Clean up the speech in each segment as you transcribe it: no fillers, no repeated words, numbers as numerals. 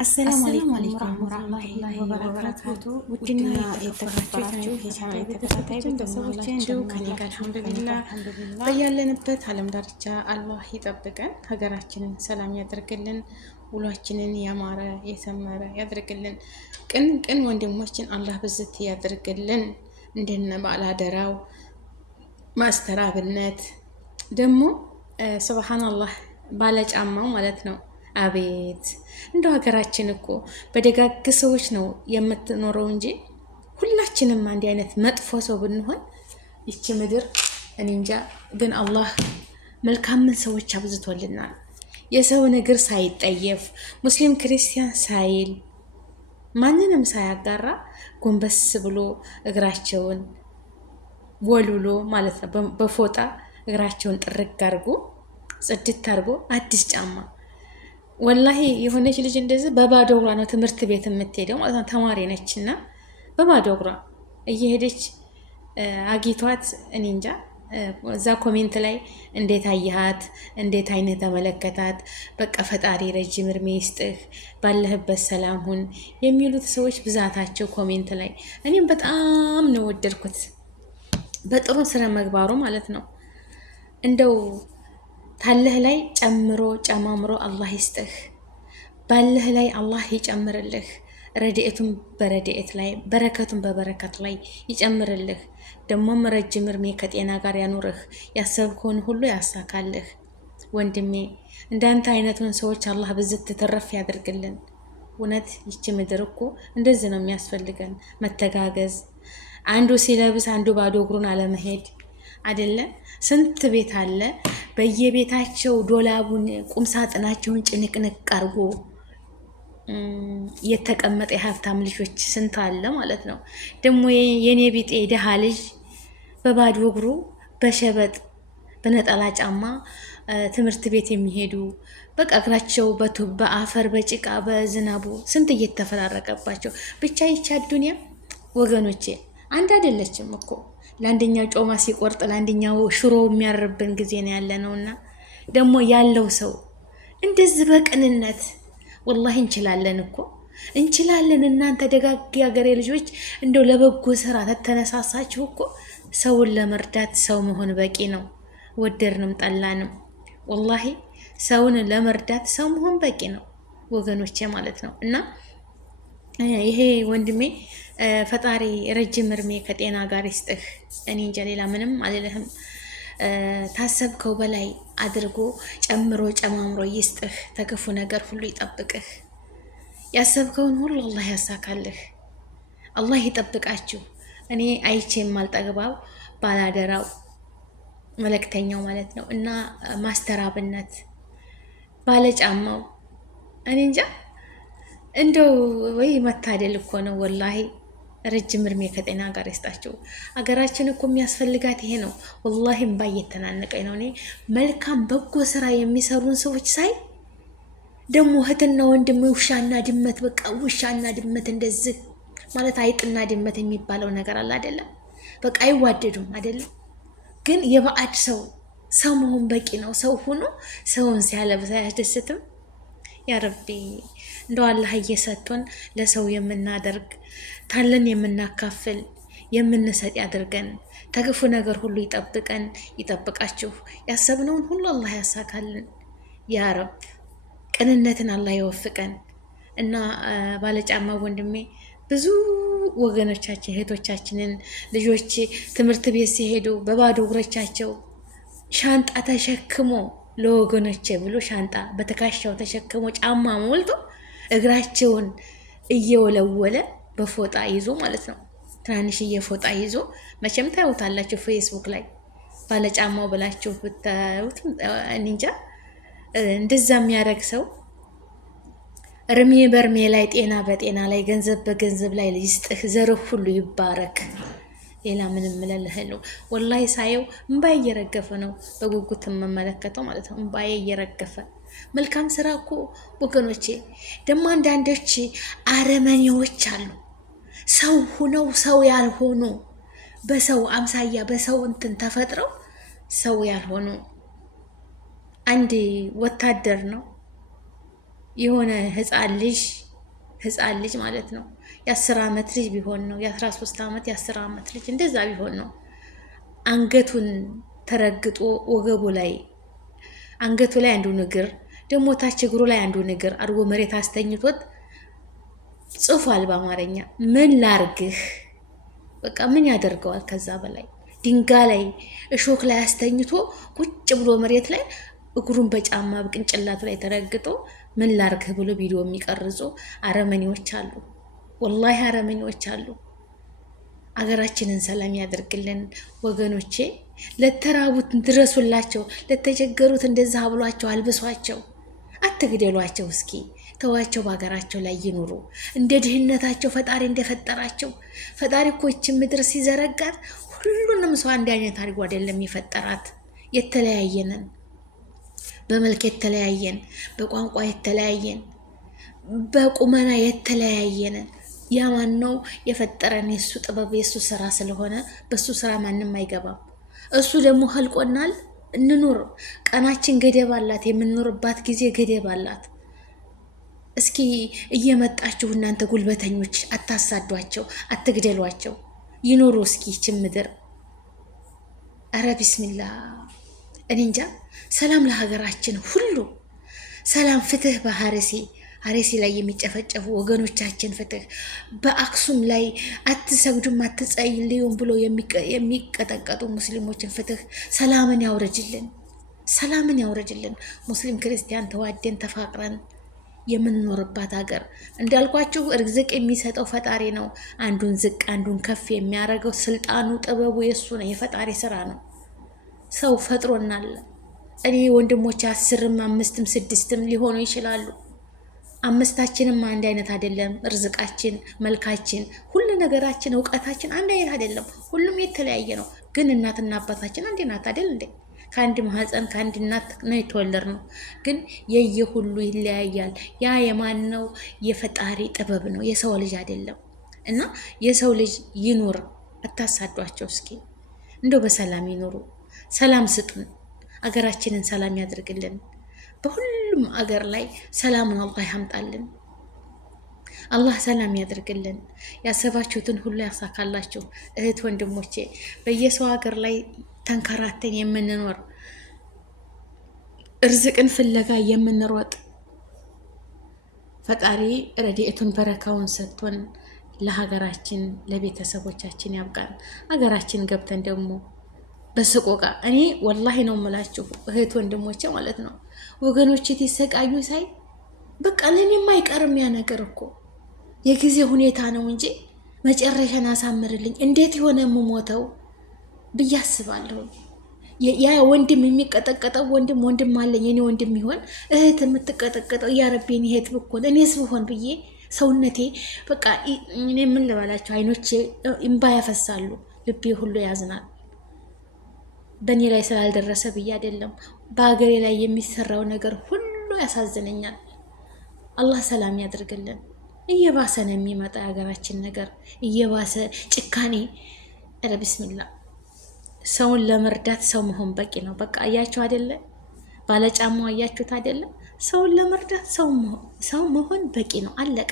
አሰላሙ አለይኩም ወራህመቱላሂ ወበረካቱ። ውድና የተከበራችሁ የቻናሌ ተከታታይ ቤተሰቦቻችሁ ከኔ ጋር አልሐምዱሊላህ በያለንበት ዓለም ዳርቻ አላህ ይጠብቀን፣ ሀገራችንን ሰላም ያደርግልን፣ ውሏችንን ያማረ የሰመረ ያደርግልን፣ ቅን ወንድሞችን አላህ ብዝት ያደርግልን። እንደነ ባላደራው ማስተራብነት ደግሞ ሱብሃንአላህ ባለጫማው ማለት ነው። አቤት እንደው ሀገራችን እኮ በደጋግ ሰዎች ነው የምትኖረው እንጂ ሁላችንም አንድ አይነት መጥፎ ሰው ብንሆን ይቺ ምድር እኔ እንጃ። ግን አላህ መልካምን ሰዎች አብዝቶልናል። የሰው እግር ሳይጠየፍ ሙስሊም ክርስቲያን ሳይል ማንንም ሳያጋራ ጎንበስ ብሎ እግራቸውን ወልውሎ ማለት ነው በፎጣ እግራቸውን ጥርግ አድርጎ ጽድት አድርጎ አዲስ ጫማ ወላሂ የሆነች ልጅ እንደዚህ በባዶ እግሯ ነው ትምህርት ቤት የምትሄደው ማለት ነው። ተማሪ ነች እና በባዶ እግሯ እየሄደች አጊቷት እኔ እንጃ። እዛ ኮሜንት ላይ እንዴት አየሃት፣ እንዴት አይነት ተመለከታት፣ በቃ ፈጣሪ ረጅም እድሜ ይስጥህ፣ ባለህበት ሰላም ሁን የሚሉት ሰዎች ብዛታቸው ኮሜንት ላይ እኔም በጣም ነው ወደድኩት። በጥሩ ስነ መግባሩ ማለት ነው። እንደው ታለህ ላይ ጨምሮ ጨማምሮ አላህ ይስጥህ፣ ባለህ ላይ አላህ ይጨምርልህ፣ ረድኤቱን በረድኤት ላይ በረከቱን በበረከት ላይ ይጨምርልህ። ደግሞም ረጅም እድሜ ከጤና ጋር ያኑርህ፣ ያሰብከውን ሁሉ ያሳካልህ። ወንድሜ እንዳንተ አይነቱን ሰዎች አላህ ብዝት ትተረፍ ያደርግልን። እውነት ይቺ ምድር እኮ እንደዚህ ነው የሚያስፈልገን፣ መተጋገዝ፣ አንዱ ሲለብስ አንዱ ባዶ እግሩን አለመሄድ አይደለ? ስንት ቤት አለ በየቤታቸው ዶላቡን ቁምሳጥናቸውን ጭንቅንቅ አርጎ የተቀመጠ የሀብታም ልጆች ስንት አለ ማለት ነው። ደግሞ የኔ ቢጤ ደሃ ልጅ በባዶ እግሩ በሸበጥ በነጠላ ጫማ ትምህርት ቤት የሚሄዱ በቃ እግራቸው በአፈር በጭቃ በዝናቡ ስንት እየተፈራረቀባቸው ብቻ ይቻ ዱንያ ወገኖቼ አንድ አይደለችም እኮ። ለአንደኛው ጮማ ሲቆርጥ ለአንደኛው ሽሮ የሚያርብን ጊዜ ነው ያለ ነውና ደግሞ ያለው ሰው እንደዚህ በቅንነት ወላሂ እንችላለን እኮ እንችላለን። እናንተ ደጋግ ሀገሬ ልጆች እንደው ለበጎ ስራ ተተነሳሳችሁ እኮ ሰውን ለመርዳት ሰው መሆን በቂ ነው። ወደድንም ጠላንም ወላሂ ሰውን ለመርዳት ሰው መሆን በቂ ነው ወገኖቼ ማለት ነው። እና ይሄ ወንድሜ ፈጣሪ ረጅም እድሜ ከጤና ጋር ይስጥህ። እኔ እንጃ ሌላ ምንም አልልህም። ታሰብከው በላይ አድርጎ ጨምሮ ጨማምሮ ይስጥህ። ተክፉ ነገር ሁሉ ይጠብቅህ። ያሰብከውን ሁሉ አላህ ያሳካልህ። አላህ ይጠብቃችሁ። እኔ አይቼ የማልጠግባው ባላደራው መልእክተኛው ማለት ነው እና ማስተራብነት ባለጫማው እኔ እንጃ እንደው ወይ መታደል እኮ ነው ወላሂ። ረጅም እድሜ ከጤና ጋር ይስጣቸው። አገራችን እኮ የሚያስፈልጋት ይሄ ነው ወላሂ። እምባ እየተናነቀኝ ነው። እኔ መልካም በጎ ስራ የሚሰሩን ሰዎች ሳይ ደግሞ እህትና ወንድም ውሻና ድመት በቃ ውሻና ድመት እንደዚህ ማለት አይጥና ድመት የሚባለው ነገር አለ አይደለም? በቃ አይዋደዱም አይደለም? ግን የባዕድ ሰው መሆን በቂ ነው። ሰው ሆኖ ሰውን ሲያለብስ አያስደስትም? ያ ረቢ እንደው አላህ እየሰጡን ለሰው የምናደርግ ታለን የምናካፍል የምንሰጥ ያድርገን። ተክፉ ነገር ሁሉ ይጠብቀን፣ ይጠብቃችሁ። ያሰብነውን ሁሉ አላህ ያሳካልን ያ ረብ። ቅንነትን አላህ ይወፍቀን እና ባለጫማ ወንድሜ ብዙ ወገኖቻችን እህቶቻችንን ልጆች ትምህርት ቤት ሲሄዱ በባዶ እግሮቻቸው ሻንጣ ተሸክሞ ለወገኖቼ ብሎ ሻንጣ በትከሻው ተሸክሞ ጫማ ሞልቶ እግራቸውን እየወለወለ በፎጣ ይዞ ማለት ነው። ትናንሽዬ ፎጣ ይዞ መቼም ታዩታላችሁ ፌስቡክ ላይ ባለጫማው ብላችሁ ብታዩት እንጃ። እንደዛ የሚያደርግ ሰው እርሜ በርሜ ላይ ጤና በጤና ላይ ገንዘብ በገንዘብ ላይ ይስጥህ፣ ዘርህ ሁሉ ይባረክ። ሌላ ምንም ምለልህ ነው ወላሂ። ሳየው እምባዬ እየረገፈ ነው በጉጉት የምመለከተው ማለት ነው። እምባዬ እየረገፈ መልካም ስራ እኮ ወገኖቼ። ደግሞ አንዳንዶች አረመኔዎች አሉ፣ ሰው ሁነው ሰው ያልሆኑ፣ በሰው አምሳያ በሰው እንትን ተፈጥረው ሰው ያልሆኑ። አንድ ወታደር ነው የሆነ ህፃን ልጅ ህፃን ልጅ ማለት ነው። የ10 ዓመት ልጅ ቢሆን ነው፣ የ13 ዓመት የ10 ዓመት ልጅ እንደዛ ቢሆን ነው አንገቱን ተረግጦ ወገቡ ላይ አንገቱ ላይ አንዱ እግር ደግሞ ታች እግሩ ላይ አንዱ እግር አድርጎ መሬት አስተኝቶት ጽፏል በአማርኛ። ምን ላርግህ? በቃ ምን ያደርገዋል? ከዛ በላይ ድንጋይ ላይ እሾክ ላይ አስተኝቶ ቁጭ ብሎ መሬት ላይ እግሩን በጫማ በቅንጭላቱ ላይ ተረግጦ ምን ላርግህ ብሎ ቪዲዮ የሚቀርጹ አረመኔዎች አሉ። ወላሂ አረመኔዎች አሉ። አገራችንን ሰላም ያደርግልን ወገኖቼ። ለተራቡት ድረሱላቸው፣ ለተቸገሩት እንደዛ ብሏቸው አልብሷቸው፣ አትግደሏቸው። እስኪ ተዋቸው፣ በሀገራቸው ላይ ይኑሩ እንደ ድህነታቸው ፈጣሪ እንደፈጠራቸው። ፈጣሪ እኮ ይህችን ምድር ሲዘረጋት ሁሉንም ሰው አንድ አይነት አድርጎ አይደለም የፈጠራት። የተለያየንን፣ በመልክ የተለያየን፣ በቋንቋ የተለያየን፣ በቁመና የተለያየንን ያ ማን ነው የፈጠረን? የሱ ጥበብ የሱ ስራ ስለሆነ በሱ ስራ ማንም አይገባም። እሱ ደግሞ ኸልቆናል፣ እንኑር። ቀናችን ገደብ አላት፣ የምንኖርባት ጊዜ ገደብ አላት። እስኪ እየመጣችሁ እናንተ ጉልበተኞች አታሳዷቸው፣ አትግደሏቸው፣ ይኖሩ እስኪ ይህችን ምድር። አረ ቢስሚላ። እኔ እንጃ። ሰላም ለሀገራችን ሁሉ፣ ሰላም፣ ፍትህ በሀረሴ ላይ የሚጨፈጨፉ ወገኖቻችን ፍትህ። በአክሱም ላይ አትሰግዱም አትጸልዩም ብሎ የሚቀጠቀጡ ሙስሊሞችን ፍትህ። ሰላምን ያውረድልን፣ ሰላምን ያውረድልን። ሙስሊም ክርስቲያን ተዋደን ተፋቅረን የምንኖርባት ሀገር። እንዳልኳችሁ ርዝቅ የሚሰጠው ፈጣሪ ነው። አንዱን ዝቅ አንዱን ከፍ የሚያደርገው ስልጣኑ ጥበቡ የሱ ነው፣ የፈጣሪ ስራ ነው። ሰው ፈጥሮናል። እኔ ወንድሞች 10ም 5ም 6ም ሊሆኑ ይችላሉ። አምስታችንም አንድ አይነት አይደለም። ርዝቃችን፣ መልካችን፣ ሁሉ ነገራችን፣ እውቀታችን አንድ አይነት አይደለም። ሁሉም የተለያየ ነው። ግን እናትና አባታችን አንድ ናት አይደል እንዴ? ከአንድ ማህፀን ከአንድ እናት ነው የተወለድነው። ግን የየሁሉ ይለያያል። ያ የማን ነው? የፈጣሪ ጥበብ ነው፣ የሰው ልጅ አይደለም። እና የሰው ልጅ ይኑር፣ አታሳዷቸው። እስኪ እንደው በሰላም ይኑሩ። ሰላም ስጡን። አገራችንን ሰላም ያድርግልን። በሁሉም አገር ላይ ሰላምን አላህ ያምጣልን። አላህ ሰላም ያድርግልን። ያሰባችሁትን ሁሉ ያሳካላችሁ። እህት ወንድሞቼ፣ በየሰው ሀገር ላይ ተንከራተን የምንኖር እርዝቅን ፍለጋ የምንሮጥ ፈጣሪ ረድኤቱን በረካውን ሰጥቶን ለሀገራችን ለቤተሰቦቻችን ያብቃን። ሀገራችን ገብተን ደግሞ በስቆቃ እኔ ወላሂ ነው የምላችሁ እህት ወንድሞቼ ማለት ነው ወገኖቼ ሲሰቃዩ ሳይ በቃ ለኔም አይቀርም ያ ነገር እኮ የጊዜ ሁኔታ ነው እንጂ መጨረሻን አሳምርልኝ እንዴት ይሆነ የምሞተው ብዬ አስባለሁ። ያ ወንድም የሚቀጠቀጠው ወንድም አለኝ የኔ ወንድም ይሆን እህት የምትቀጠቀጠው ያረቤን እህት ብኮን እኔስ ብሆን ብዬ ሰውነቴ በቃ እኔ ምን ልበላችሁ አይኖቼ እንባ ያፈሳሉ፣ ልቤ ሁሉ ያዝናል። በእኔ ላይ ስላልደረሰ ብዬ አይደለም፣ በሀገሬ ላይ የሚሰራው ነገር ሁሉ ያሳዝነኛል። አላህ ሰላም ያድርግልን። እየባሰ ነው የሚመጣ የሀገራችን ነገር እየባሰ ጭካኔ። ኧረ ቢስሚላ። ሰውን ለመርዳት ሰው መሆን በቂ ነው። በቃ አያችሁ አይደለ? ባለጫማው አያችሁት አይደለ? ሰውን ለመርዳት ሰው መሆን በቂ ነው። አለቀ።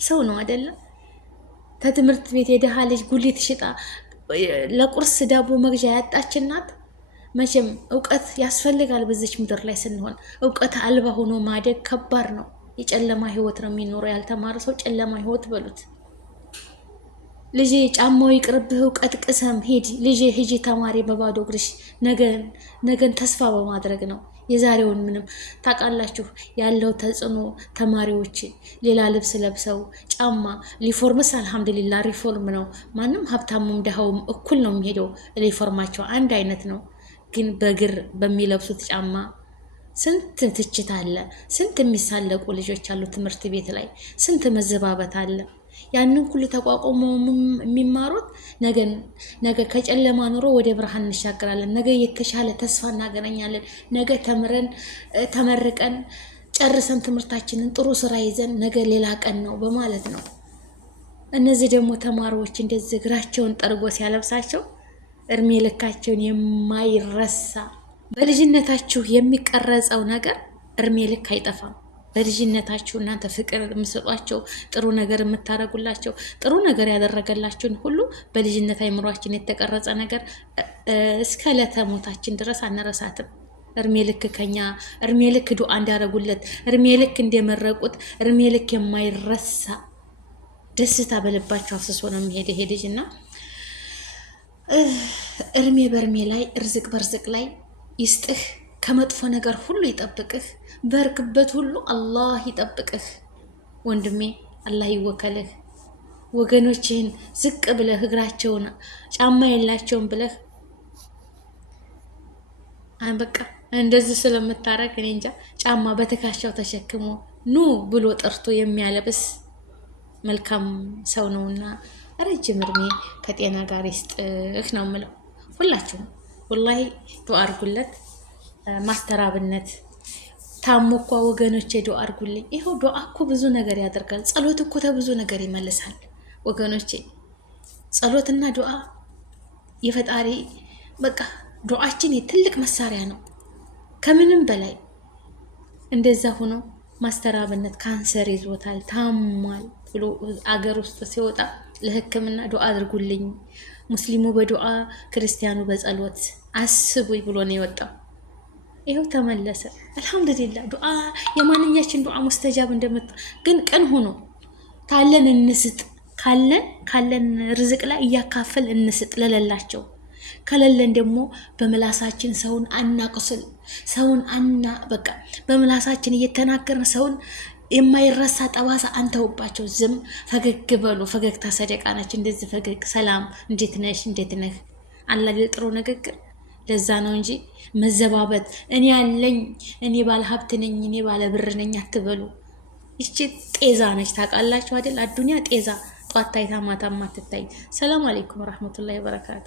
ሰው ነው አይደለ? ከትምህርት ቤት የደሃ ልጅ ጉሊት ሽጣ ለቁርስ ዳቦ መግዣ ያጣች እናት መቼም እውቀት ያስፈልጋል። በዚች ምድር ላይ ስንሆን እውቀት አልባ ሆኖ ማደግ ከባድ ነው። የጨለማ ህይወት ነው የሚኖረው። ያልተማረ ሰው ጨለማ ህይወት በሉት። ልጄ ጫማው ይቅርብህ፣ እውቀት ቅሰም፣ ሂድ ልጄ ሂጂ ተማሪ በባዶ እግርሽ። ነገን ተስፋ በማድረግ ነው። የዛሬውን ምንም ታውቃላችሁ ያለው ተጽዕኖ። ተማሪዎች ሌላ ልብስ ለብሰው ጫማ ሪፎርምስ አልሐምዱሊላ ሪፎርም ነው። ማንም ሀብታሙም ደሃውም እኩል ነው የሚሄደው። ሪፎርማቸው አንድ አይነት ነው። ግን በእግር በሚለብሱት ጫማ ስንት ትችት አለ። ስንት የሚሳለቁ ልጆች አሉ ትምህርት ቤት ላይ። ስንት መዘባበት አለ። ያንን ሁሉ ተቋቁሞ የሚማሩት ነገ ከጨለማ ኑሮ ወደ ብርሃን እንሻገራለን። ነገ የተሻለ ተስፋ እናገናኛለን። ነገ ተመርቀን ጨርሰን ትምህርታችንን ጥሩ ስራ ይዘን ነገ ሌላ ቀን ነው በማለት ነው። እነዚህ ደግሞ ተማሪዎች እንደዚህ እግራቸውን ጠርጎ ሲያለብሳቸው እድሜ ልካቸውን የማይረሳ በልጅነታችሁ የሚቀረጸው ነገር እድሜ ልክ አይጠፋም። በልጅነታችሁ እናንተ ፍቅር የምትሰጧቸው ጥሩ ነገር የምታደርጉላቸው ጥሩ ነገር ያደረገላችሁን ሁሉ በልጅነት አይምሯችን የተቀረጸ ነገር እስከ ዕለተ ሞታችን ድረስ አነረሳትም። እድሜ ልክ ከኛ እድሜ ልክ ዱዓ እንዲያደርጉለት እድሜ ልክ እንደመረቁት እድሜ ልክ የማይረሳ ደስታ በልባቸው አፍስሶ ነው የሚሄድ ይሄ ልጅ እና እድሜ በእድሜ ላይ እርዝቅ በርዝቅ ላይ ይስጥህ፣ ከመጥፎ ነገር ሁሉ ይጠብቅህ፣ በርክበት ሁሉ አላህ ይጠብቅህ። ወንድሜ አላህ ይወከልህ። ወገኖችህን ዝቅ ብለህ እግራቸውን ጫማ የላቸውም ብለህ በቃ እንደዚህ ስለምታረግ እኔ እንጃ ጫማ በትከሻው ተሸክሞ ኑ ብሎ ጠርቶ የሚያለብስ መልካም ሰው ነውና ረጅም እድሜ ከጤና ጋር ይስጥህ ነው የምለው። ሁላችሁም ወላሂ ዱዓ አድርጉለት። ማስተር አብነት ታሞ እኮ ወገኖቼ ዱዓ አድርጉልኝ። ይኸው ዱዓ እኮ ብዙ ነገር ያደርጋል። ጸሎት እኮ ተብዙ ነገር ይመልሳል ወገኖቼ። ጸሎትና ዱዓ የፈጣሪ በቃ ዱዓችን ትልቅ መሳሪያ ነው ከምንም በላይ። እንደዛ ሆኖ ማስተር አብነት ካንሰር ይዞታል ታሟል ብሎ አገር ውስጥ ሲወጣ ለሕክምና ዱዓ አድርጉልኝ፣ ሙስሊሙ በዱዓ ክርስቲያኑ በጸሎት አስቡኝ ብሎ ነው የወጣው። ይኸው ተመለሰ። አልሐምዱሊላህ ዱዓ የማንኛችን ዱዓ ሙስተጃብ እንደመጣ ግን ቀን ሆኖ ካለን እንስጥ፣ ካለን ርዝቅ ላይ እያካፈል እንስጥ ለሌላቸው። ከሌለን ደግሞ በምላሳችን ሰውን አናቁስል፣ ሰውን በቃ በምላሳችን እየተናገርን ሰውን የማይረሳ ጠባሳ አንተውባቸው። ዝም ፈገግ በሉ። ፈገግታ ሰደቃ ናች። እንደዚህ ፈገግ ሰላም፣ እንዴት ነሽ፣ እንዴት ነህ አላል ጥሩ ንግግር። ለዛ ነው እንጂ መዘባበት እኔ ያለኝ እኔ ባለ ሀብት ነኝ እኔ ባለ ብር ነኝ አትበሉ። ይቺ ጤዛ ነች ታውቃላችሁ አይደል? አዱንያ ጤዛ ጧት ታይታ ማታ ማትታይ። ሰላም አለይኩም ወራህመቱላሂ ወበረካቱ።